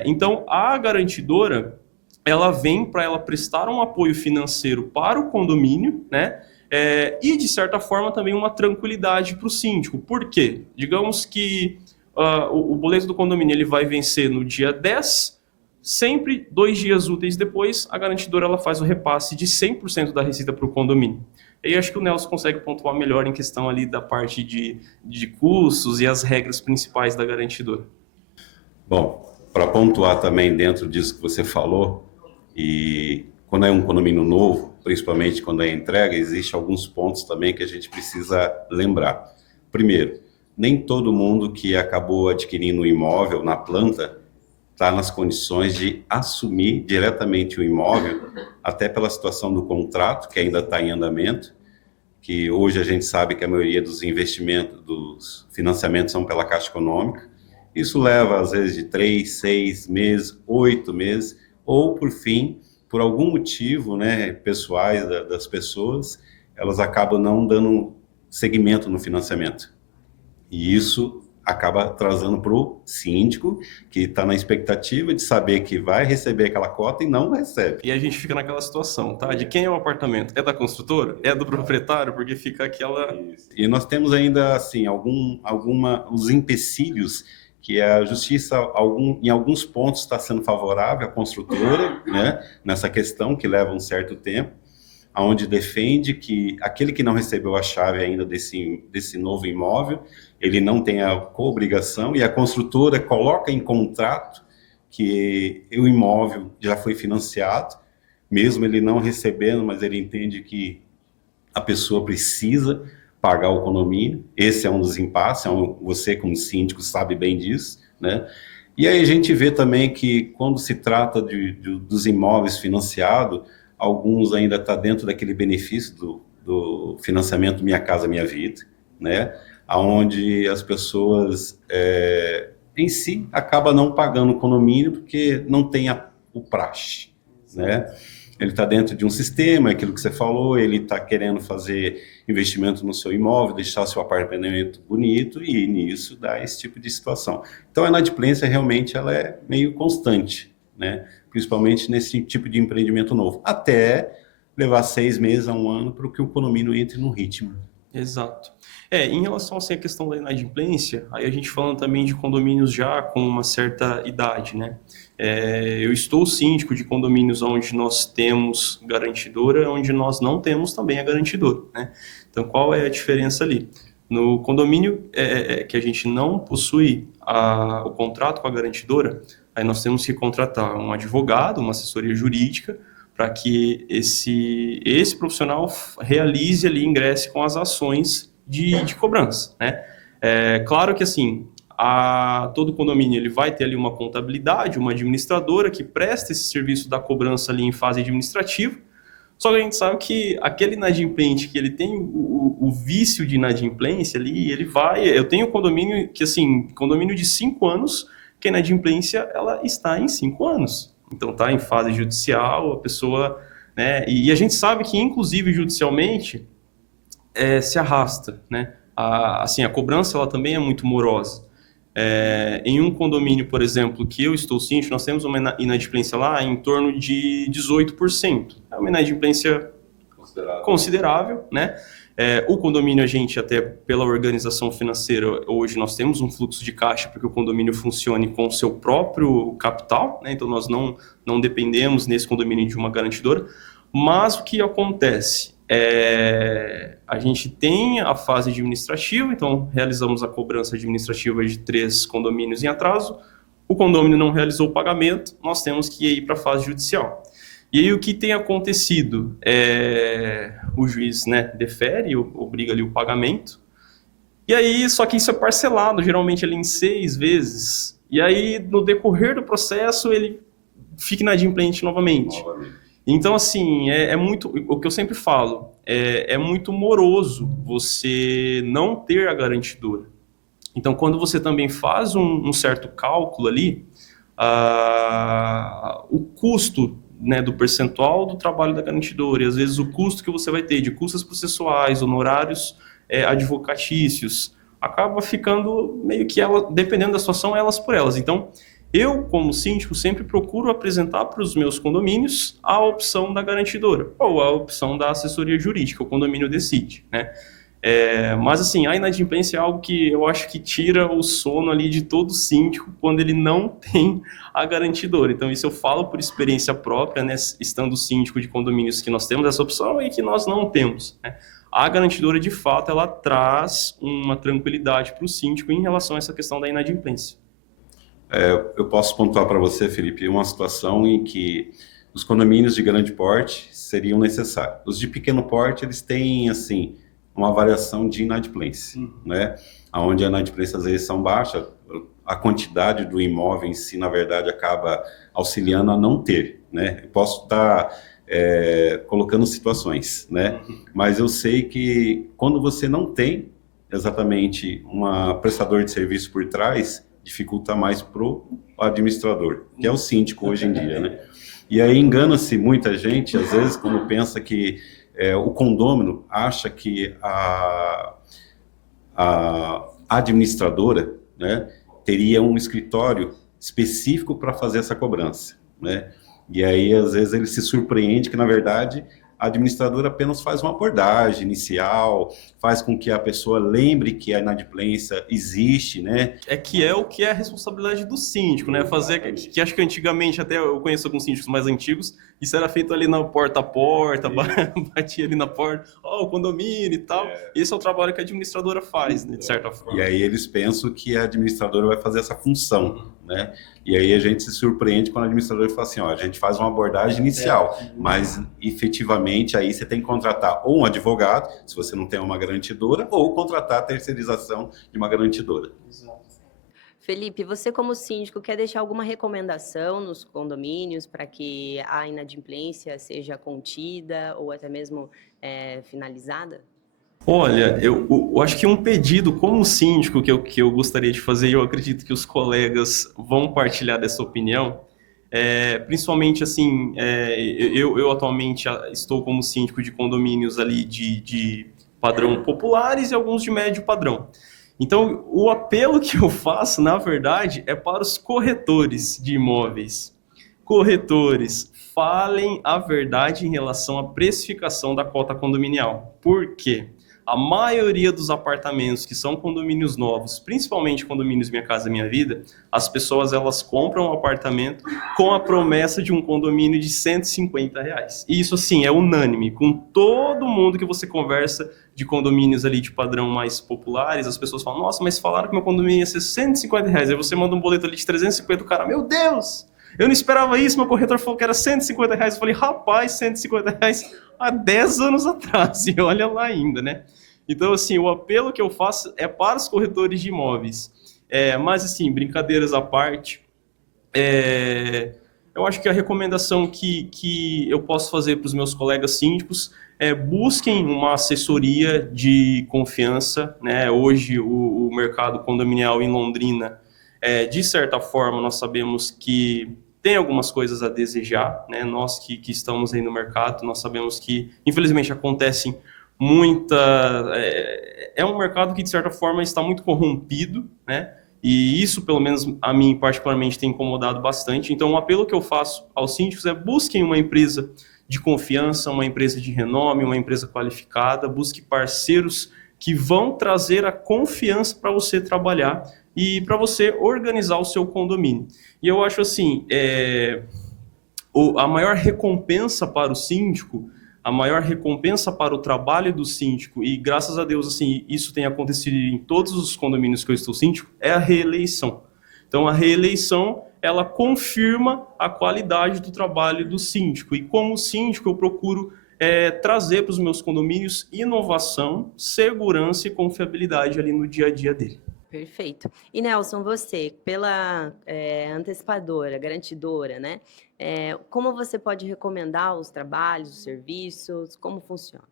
Então, a garantidora, ela vem para ela prestar um apoio financeiro para o condomínio, né? E, de certa forma, também uma tranquilidade para o síndico. Por quê? Digamos que o boleto do condomínio ele vai vencer no dia 10, sempre 2 dias úteis depois, a garantidora ela faz o repasse de 100% da receita para o condomínio. E acho que o Nelson consegue pontuar melhor em questão ali da parte de custos e as regras principais da garantidora. Bom, para pontuar também dentro disso que você falou, e quando é um condomínio novo, principalmente quando é entrega, existem alguns pontos também que a gente precisa lembrar. Primeiro, nem todo mundo que acabou adquirindo um imóvel na planta está nas condições de assumir diretamente o imóvel, até pela situação do contrato, que ainda está em andamento, que hoje a gente sabe que a maioria dos investimentos, dos financiamentos são pela Caixa Econômica. Isso leva, às vezes, de 3, 6 meses, 8 meses, ou, por fim, por algum motivo, né, pessoais das pessoas, elas acabam não dando seguimento no financiamento. E isso acaba trazendo para o síndico, que está na expectativa de saber que vai receber aquela cota e não recebe. E a gente fica naquela situação, tá? De quem é o apartamento? É da construtora? É do proprietário? Porque fica aquela... E nós temos ainda, assim, os empecilhos que a justiça, em alguns pontos, está sendo favorável à construtora, né? Nessa questão, que leva um certo tempo, onde defende que aquele que não recebeu a chave ainda desse novo imóvel, ele não tem a coobrigação, e a construtora coloca em contrato que o imóvel já foi financiado, mesmo ele não recebendo, mas ele entende que a pessoa precisa pagar o condomínio. Esse é um dos impasses, você como síndico sabe bem disso, né? E aí a gente vê também que quando se trata dos imóveis financiados, alguns ainda estão dentro daquele benefício do financiamento Minha Casa Minha Vida, né? Onde as pessoas, em si, acabam não pagando o condomínio porque não tem o praxe, né? Ele está dentro de um sistema, aquilo que você falou, ele está querendo fazer investimento no seu imóvel, deixar seu apartamento bonito, e nisso dá esse tipo de situação. Então, a inadimplência realmente ela é meio constante, né? Principalmente nesse tipo de empreendimento novo, até levar 6 meses a 1 ano para que o condomínio entre no ritmo. Exato. Em relação assim, à questão da inadimplência, aí a gente falando também de condomínios já com uma certa idade, né? Eu estou síndico de condomínios onde nós temos garantidora, onde nós não temos também a garantidora, né? Então, qual é a diferença ali? No condomínio que a gente não possui o contrato com a garantidora, aí nós temos que contratar um advogado, uma assessoria jurídica, para que esse profissional realize ali, ingresse com as ações de cobrança, né? Claro que assim, todo condomínio ele vai ter ali uma contabilidade, uma administradora que presta esse serviço da cobrança ali em fase administrativa. Só que a gente sabe que aquele inadimplente que ele tem o vício de inadimplência ali, eu tenho condomínio que assim, condomínio de 5 anos, que a inadimplência ela está em 5 anos. Então está em fase judicial, a pessoa, né? E a gente sabe que inclusive judicialmente se arrasta, né? Assim, a cobrança ela também é muito morosa. Em um condomínio, por exemplo, que eu estou síndico, nós temos uma inadimplência lá em torno de 18%. É uma inadimplência considerável, né? O condomínio, a gente, até pela organização financeira, hoje nós temos um fluxo de caixa para que o condomínio funcione com o seu próprio capital, né? Então nós não dependemos nesse condomínio de uma garantidora. Mas o que acontece? A gente tem a fase administrativa, então realizamos a cobrança administrativa de 3 condomínios em atraso, o condomínio não realizou o pagamento, nós temos que ir para a fase judicial. E aí o que tem acontecido? O juiz, né, defere, obriga ali o pagamento, e aí só que isso é parcelado, geralmente ali em 6 vezes, e aí no decorrer do processo ele fica inadimplente novamente. Então, assim, muito, o que eu sempre falo, é muito moroso você não ter a garantidora. Então, quando você também faz um certo cálculo ali, o custo, né, do percentual do trabalho da garantidora, e às vezes o custo que você vai ter de custas processuais, honorários advocatícios, acaba ficando meio que, dependendo da situação, elas por elas. Então, eu, como síndico, sempre procuro apresentar para os meus condomínios a opção da garantidora ou a opção da assessoria jurídica, o condomínio decide, né? Mas, assim, a inadimplência é algo que eu acho que tira o sono ali de todo síndico quando ele não tem a garantidora. Então, isso eu falo por experiência própria, né? Estando síndico de condomínios que nós temos essa opção e que nós não temos, né? A garantidora, de fato, ela traz uma tranquilidade para o síndico em relação a essa questão da inadimplência. Eu posso pontuar para você, Felipe, uma situação em que os condomínios de grande porte seriam necessários. Os de pequeno porte, eles têm, assim, uma variação de inadimplência, né? Onde a inadimplência, às vezes, são baixas, a quantidade do imóvel em si, na verdade, acaba auxiliando a não ter, né? Eu posso estar colocando situações, né? Mas eu sei que quando você não tem exatamente uma prestador de serviço por trás, dificulta mais para o administrador, que é o síndico hoje em dia, né? E aí engana-se muita gente, às vezes, quando pensa que o condômino acha que a administradora, né, teria um escritório específico para fazer essa cobrança, né? E aí, às vezes, ele se surpreende que, na verdade, a administradora apenas faz uma abordagem inicial, faz com que a pessoa lembre que a inadimplência existe, né? Que é o que é a responsabilidade do síndico, né? Fazer, que acho que antigamente, até eu conheço alguns síndicos mais antigos, isso era feito ali na porta a porta, batia ali na porta, o condomínio e tal. Esse é o trabalho que a administradora faz, né, de certa forma. E aí eles pensam que a administradora vai fazer essa função, né? E aí a gente se surpreende quando a administradora fala assim, a gente faz uma abordagem inicial, mas efetivamente aí você tem que contratar ou um advogado, se você não tem uma garantidora, ou contratar a terceirização de uma garantidora. Felipe, você como síndico quer deixar alguma recomendação nos condomínios para que a inadimplência seja contida ou até mesmo finalizada? Olha, eu acho que um pedido como síndico que eu gostaria de fazer, e eu acredito que os colegas vão partilhar dessa opinião, principalmente assim, eu atualmente estou como síndico de condomínios ali de padrão populares e alguns de médio padrão. Então, o apelo que eu faço, na verdade, é para os corretores de imóveis. Corretores, falem a verdade em relação à precificação da cota condominial. Por quê? A maioria dos apartamentos que são condomínios novos, principalmente condomínios Minha Casa Minha Vida, as pessoas elas compram um apartamento com a promessa de um condomínio de R$150. E isso, assim, é unânime. Com todo mundo que você conversa, de condomínios ali de padrão mais populares, as pessoas falam, nossa, mas falaram que meu condomínio ia ser R$150. Aí você manda um boleto ali de 350, o cara, meu Deus, eu não esperava isso, meu corretor falou que era R$150. Eu falei, rapaz, R$150 há 10 anos atrás, e olha lá ainda, né? Então, assim, o apelo que eu faço é para os corretores de imóveis. Mas, assim, brincadeiras à parte, eu acho que a recomendação que eu posso fazer para os meus colegas síndicos é busquem uma assessoria de confiança, né? Hoje, o mercado condominial em Londrina, de certa forma, nós sabemos que tem algumas coisas a desejar, né? Nós que estamos aí no mercado, nós sabemos que, infelizmente, acontecem é um mercado que, de certa forma, está muito corrompido, né? E isso, pelo menos, a mim, particularmente, tem incomodado bastante. Então, o apelo que eu faço aos síndicos é busquem uma empresa de confiança, uma empresa de renome, uma empresa qualificada, busque parceiros que vão trazer a confiança para você trabalhar e para você organizar o seu condomínio. E eu acho assim, a maior recompensa para o síndico, a maior recompensa para o trabalho do síndico, e graças a Deus, assim, isso tem acontecido em todos os condomínios que eu estou síndico, é a reeleição. Então, a reeleição, ela confirma a qualidade do trabalho do síndico. E como síndico, eu procuro trazer para os meus condomínios inovação, segurança e confiabilidade ali no dia a dia dele. Perfeito. E Nelson, você, pela antecipadora, garantidora, né? Como você pode recomendar os trabalhos, os serviços? Como funciona?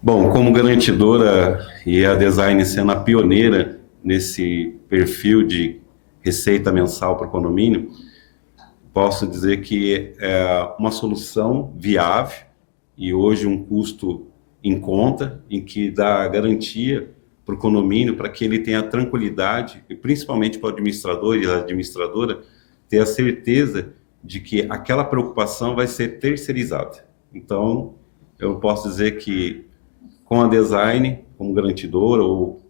Bom, como garantidora e a Design sendo a pioneira nesse perfil de receita mensal para o condomínio, posso dizer que é uma solução viável e hoje um custo em conta, em que dá garantia para o condomínio, para que ele tenha tranquilidade, e principalmente para o administrador e a administradora, ter a certeza de que aquela preocupação vai ser terceirizada. Então, eu posso dizer que com a Design, como garantidora, ou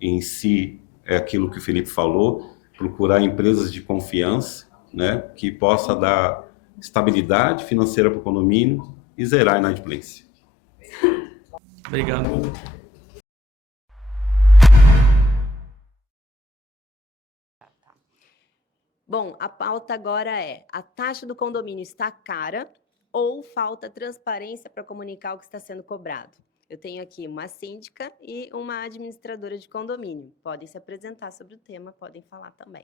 em si, é aquilo que o Felipe falou, procurar empresas de confiança, né, que possa dar estabilidade financeira para o condomínio e zerar a inadimplência. Obrigado. Bom, a pauta agora a taxa do condomínio está cara ou falta transparência para comunicar o que está sendo cobrado? Eu tenho aqui uma síndica e uma administradora de condomínio. Podem se apresentar sobre o tema, podem falar também.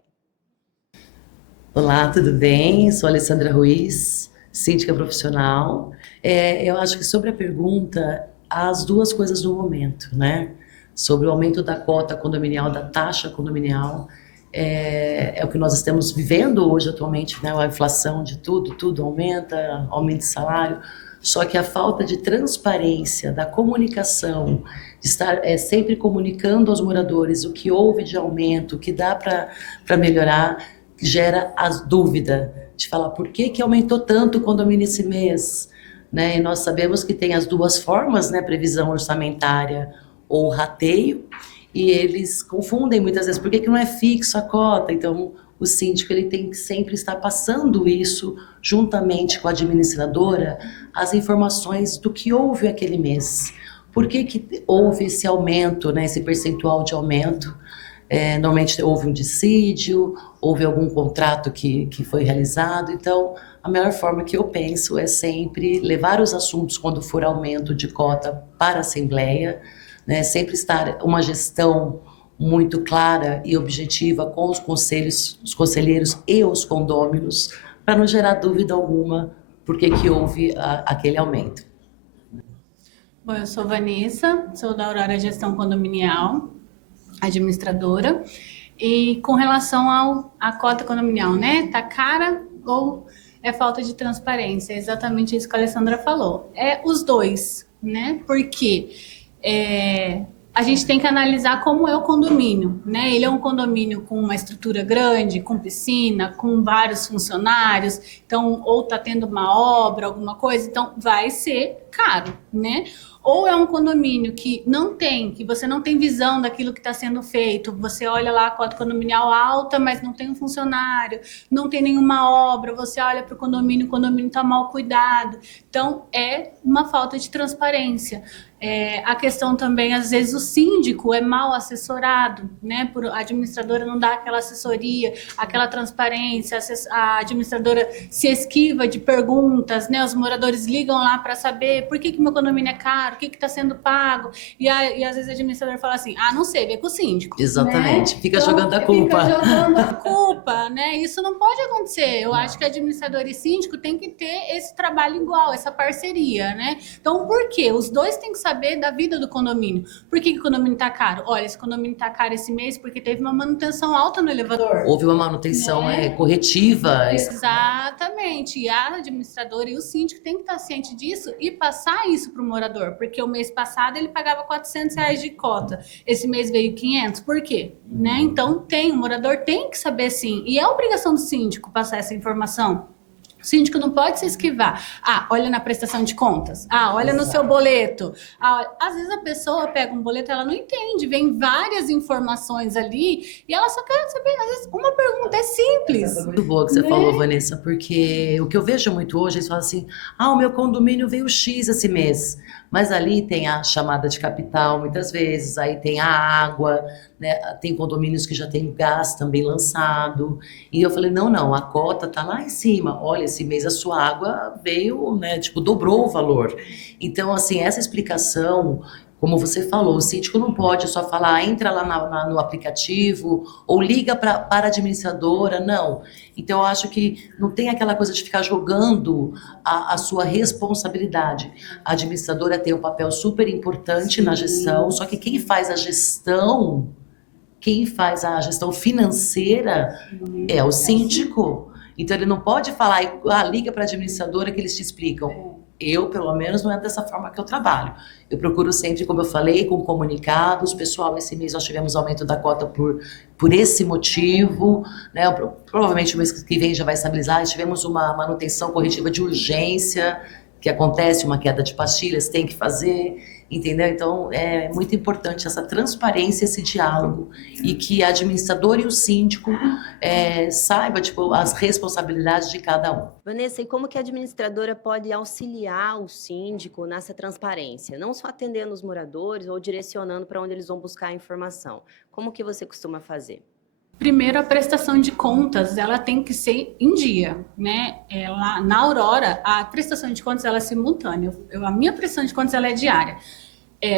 Olá, tudo bem? Sou Alessandra Ruiz, síndica profissional. Eu acho que sobre a pergunta, as duas coisas do momento, né? Sobre o aumento da cota condominial, da taxa condominial, é o que nós estamos vivendo hoje atualmente, né? A inflação de tudo aumenta, aumento de salário, só que a falta de transparência, da comunicação, de estar sempre comunicando aos moradores o que houve de aumento, o que dá para melhorar, gera a dúvida de falar por que aumentou tanto o condomínio esse mês, né? E nós sabemos que tem as duas formas, né? Previsão orçamentária ou rateio, e eles confundem muitas vezes, por que não é fixo a cota? Então, o síndico ele tem que sempre estar passando isso, juntamente com a administradora, as informações do que houve aquele mês. Por que houve esse aumento, né, esse percentual de aumento? Normalmente houve um dissídio, houve algum contrato que foi realizado. Então, a melhor forma que eu penso é sempre levar os assuntos, quando for aumento de cota, para a Assembleia, né, sempre estar uma gestão muito clara e objetiva com os conselheiros e os condôminos, para não gerar dúvida alguma por que houve aquele aumento. Bom, eu sou Vanessa, sou da Aurora Gestão Condominial, administradora, e com relação à cota condominial, né, tá cara ou é falta de transparência? É exatamente isso que a Alessandra falou. É os dois, né, porque a gente tem que analisar como é o condomínio, né? Ele é um condomínio com uma estrutura grande, com piscina, com vários funcionários, então, ou está tendo uma obra, alguma coisa, então vai ser caro, né? Ou é um condomínio que você não tem visão daquilo que está sendo feito. Você olha lá a cota condominial alta, mas não tem um funcionário, não tem nenhuma obra. Você olha para o condomínio está mal cuidado. Então, é uma falta de transparência. A questão também, às vezes, o síndico é mal assessorado, né? A administradora não dá aquela assessoria, aquela transparência, a administradora se esquiva de perguntas, né? Os moradores ligam lá para saber por que meu condomínio é caro, o que está sendo pago, e às vezes a administradora fala assim, não sei, vê com o síndico. Exatamente, né? Fica jogando a culpa. Fica jogando a culpa, né? Isso não pode acontecer. Eu acho que administrador e síndico tem que ter esse trabalho igual, essa parceria, né? Então, por quê? Os dois têm que saber da vida do condomínio. Por que o condomínio está caro? Olha, esse condomínio está caro esse mês porque teve uma manutenção alta no elevador. Houve uma manutenção corretiva. Exatamente. E a administradora e o síndico têm que estar ciente disso e passar isso para o morador. Porque o mês passado ele pagava R$400 de cota. Esse mês veio 500. Por quê? Né? Então, o morador tem que saber sim. E é obrigação do síndico passar essa informação. O síndico não pode se esquivar. Olha na prestação de contas. Olha no seu boleto. Às vezes a pessoa pega um boleto, ela não entende. Vem várias informações ali e ela só quer saber, às vezes, uma pergunta. É simples. Muito boa que você falou, Vanessa, porque o que eu vejo muito hoje, eles falam assim, o meu condomínio veio X esse mês. Mas ali tem a chamada de capital, muitas vezes, aí tem a água, né? Tem condomínios que já tem gás também lançado. E eu falei, não, a cota tá lá em cima. Olha, esse mês a sua água veio, né, dobrou o valor. Então, assim, essa explicação, como você falou, o síndico não pode só falar, entra lá no aplicativo ou liga para a administradora, não. Então, eu acho que não tem aquela coisa de ficar jogando a sua responsabilidade. A administradora tem um papel super importante na gestão, só que quem faz a gestão financeira é o síndico. Então, ele não pode falar, liga para a administradora que eles te explicam. Eu, pelo menos, não é dessa forma que eu trabalho. Eu procuro sempre, como eu falei, com comunicados. Pessoal, esse mês nós tivemos aumento da cota por esse motivo, né? Provavelmente o mês que vem já vai estabilizar. Tivemos uma manutenção corretiva de urgência, que acontece, uma queda de pastilhas, tem que fazer, entendeu? Então, é muito importante essa transparência, esse diálogo, e que a administradora e o síndico saiba, as responsabilidades de cada um. Vanessa, e como que a administradora pode auxiliar o síndico nessa transparência? Não só atendendo os moradores ou direcionando para onde eles vão buscar a informação. Como que você costuma fazer? Primeiro, a prestação de contas, ela tem que ser em dia, né? Na Aurora, a prestação de contas ela é simultânea. A minha prestação de contas ela é diária.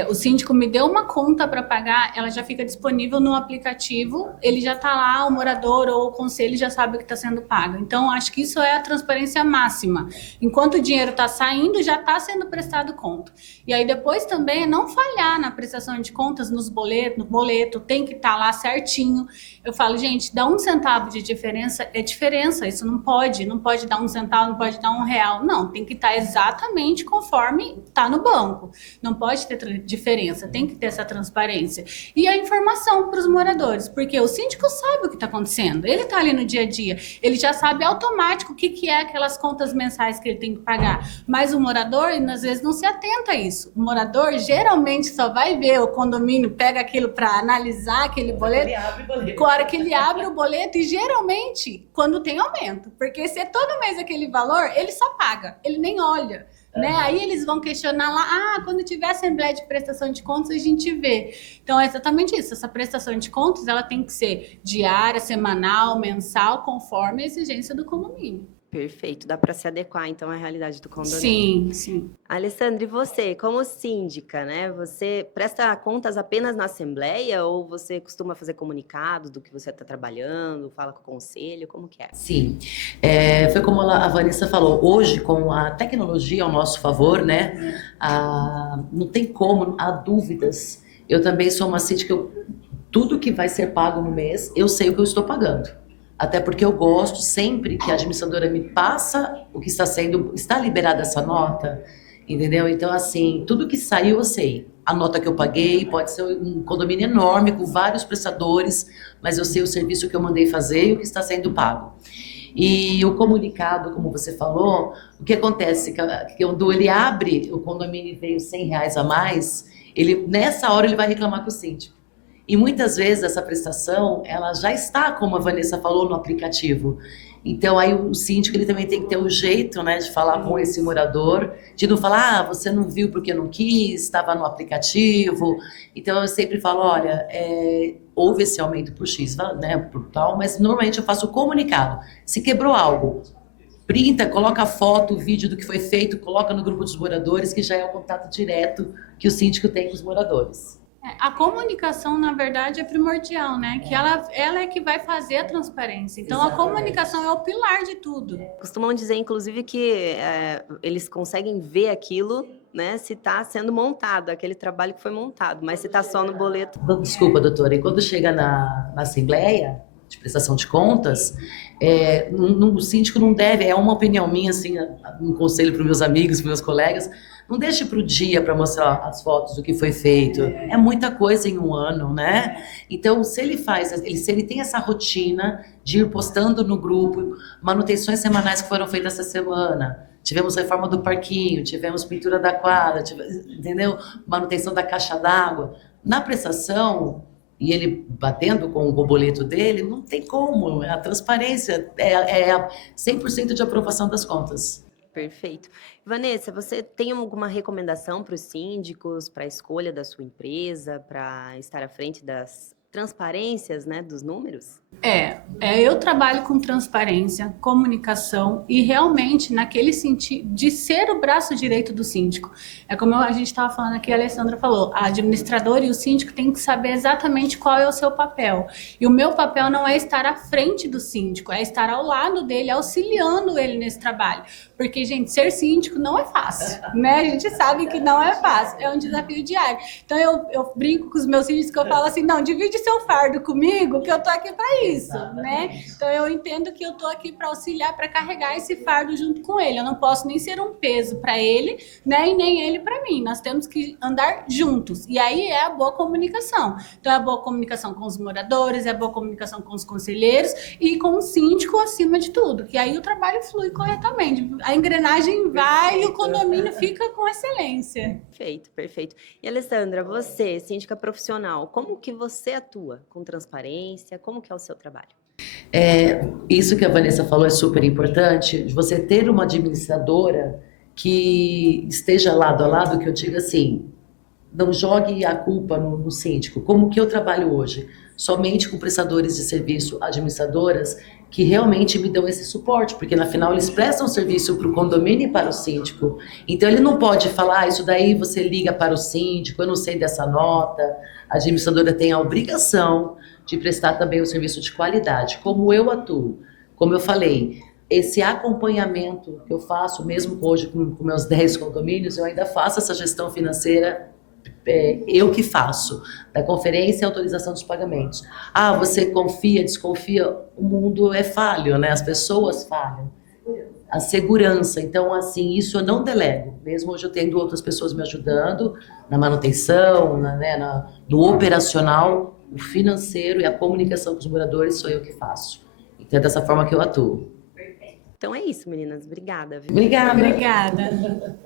O síndico me deu uma conta para pagar, ela já fica disponível no aplicativo, ele já está lá, o morador ou o conselho já sabe o que está sendo pago. Então, acho que isso é a transparência máxima. Enquanto o dinheiro está saindo, já está sendo prestado conta. E aí, depois também é não falhar na prestação de contas, no boleto, tem que estar lá certinho. Eu falo, gente, dá 1 centavo de diferença, é diferença, isso não pode dar 1 centavo, não pode dar R$1. Não, tem que estar exatamente conforme está no banco. Não pode ter diferença, tem que ter essa transparência. E a informação para os moradores, porque o síndico sabe o que está acontecendo, ele está ali no dia a dia, ele já sabe automático o que é aquelas contas mensais que ele tem que pagar, mas o morador, às vezes, não se atenta a isso. O morador, geralmente, só vai ver o condomínio, pega aquilo para analisar aquele boleto, com a hora que ele abre o boleto, e geralmente, quando tem aumento, porque se é todo mês aquele valor, ele só paga, ele nem olha. Né? Aí eles vão questionar lá, quando tiver assembleia de prestação de contas, a gente vê. Então, é exatamente isso. Essa prestação de contas, ela tem que ser diária, semanal, mensal, conforme a exigência do condomínio. Perfeito, dá para se adequar, então, à realidade do condomínio. Sim, sim. Alessandra, e você, como síndica, né? Você presta contas apenas na assembleia ou você costuma fazer comunicados do que você está trabalhando, fala com o conselho, como que é? Sim, foi como a Vanessa falou, hoje com a tecnologia ao nosso favor, né? Não tem como, há dúvidas. Eu também sou uma síndica, tudo que vai ser pago no mês, eu sei o que eu estou pagando. Até porque eu gosto sempre que a administradora me passa o que está liberada essa nota, entendeu? Então, assim, tudo que saiu eu sei. A nota que eu paguei, pode ser um condomínio enorme, com vários prestadores, mas eu sei o serviço que eu mandei fazer e o que está sendo pago. E o comunicado, como você falou, o que acontece? Que quando ele abre o condomínio e veio R$100 a mais, nessa hora ele vai reclamar com o síndico. E muitas vezes essa prestação, ela já está, como a Vanessa falou, no aplicativo. Então aí o síndico ele também tem que ter o jeito, né, de falar com esse morador, de não falar, você não viu porque não quis, estava no aplicativo. Então eu sempre falo, olha, houve esse aumento por X, né, por tal, mas normalmente eu faço o comunicado. Se quebrou algo, printa, coloca a foto, o vídeo do que foi feito, coloca no grupo dos moradores, que já é o contato direto que o síndico tem com os moradores. A comunicação, na verdade, é primordial, né? Que ela é que vai fazer a transparência. Então, exatamente, a comunicação é o pilar de tudo. Costumam dizer, inclusive, que eles conseguem ver aquilo, né? Se está sendo montado, aquele trabalho que foi montado. Mas se está só no boleto... Desculpa, doutora. E quando chega na Assembleia de Prestação de Contas, o síndico não deve... É uma opinião minha, assim, um conselho para os meus amigos, para os meus colegas... Não deixe para o dia para mostrar as fotos do que foi feito. É muita coisa em um ano, né? Então, se ele tem essa rotina de ir postando no grupo manutenções semanais que foram feitas essa semana. Tivemos reforma do parquinho, tivemos pintura da quadra, entendeu? Manutenção da caixa d'água. Na prestação, e ele batendo com o boleto dele, não tem como. A transparência é 100% de aprovação das contas. Perfeito. Vanessa, você tem alguma recomendação para os síndicos, para a escolha da sua empresa, para estar à frente das transparências, né, dos números? Eu trabalho com transparência, comunicação e realmente naquele sentido de ser o braço direito do síndico. É como a gente estava falando aqui, a Alessandra falou, a administradora e o síndico têm que saber exatamente qual é o seu papel. E o meu papel não é estar à frente do síndico, é estar ao lado dele, auxiliando ele nesse trabalho. Porque, gente, ser síndico não é fácil, né? A gente sabe que não é fácil, é um desafio diário. Então, eu brinco com os meus síndicos que eu falo assim, não, divide seu fardo comigo, que eu tô aqui para isso, né? Então, eu entendo que eu tô aqui para auxiliar, para carregar esse fardo junto com ele. Eu não posso nem ser um peso para ele, né? E nem ele para mim. Nós temos que andar juntos. E aí é a boa comunicação. Então, é a boa comunicação com os moradores, é a boa comunicação com os conselheiros e com o síndico acima de tudo. Que aí o trabalho flui corretamente. A engrenagem vai e o condomínio fica com excelência. Perfeito, perfeito. E, Alessandra, você, síndica profissional, como que você atua com transparência? Como que é o seu trabalho? Isso que a Vanessa falou é super importante, você ter uma administradora que esteja lado a lado, que eu digo assim, não jogue a culpa no síndico. Como que eu trabalho hoje? Somente com prestadores de serviço, administradoras, que realmente me dão esse suporte, porque na final eles prestam serviço para o condomínio e para o síndico. Então ele não pode falar, isso daí você liga para o síndico, eu não sei dessa nota. A administradora tem a obrigação de prestar também o serviço de qualidade. Como eu atuo, como eu falei, esse acompanhamento que eu faço, mesmo hoje com meus 10 condomínios, eu ainda faço essa gestão financeira, eu que faço, da conferência e autorização dos pagamentos. Você confia, desconfia, o mundo é falho, né? As pessoas falham. A segurança, então assim, isso eu não delego, mesmo hoje eu tendo outras pessoas me ajudando na manutenção, no operacional, o financeiro e a comunicação com os moradores sou eu que faço. Então é dessa forma que eu atuo. Então é isso, meninas. Obrigada. Viu? Obrigada. Obrigada.